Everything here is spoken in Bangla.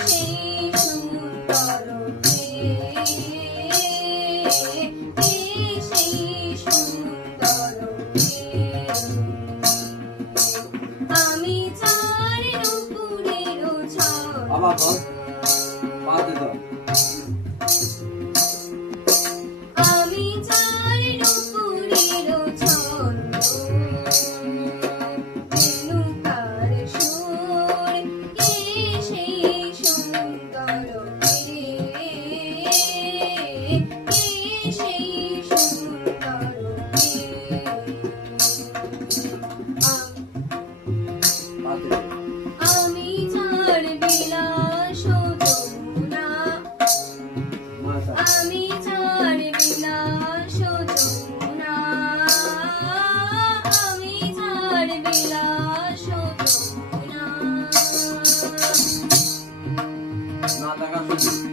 সেই সুন্দর সেই সুন্দর আমি চার নুপুরের আবার বল বাদে দাও আমি চার নুপুরের ছন্দ রেণুকার সুর সেই সুন্দর সেই সুন্দর বাদে দাও আমি চার বিলাস যমুনা মাথা আমি চার বিলাস যমুনা আমি চার বিলাস যমুনা না টাকা শুনি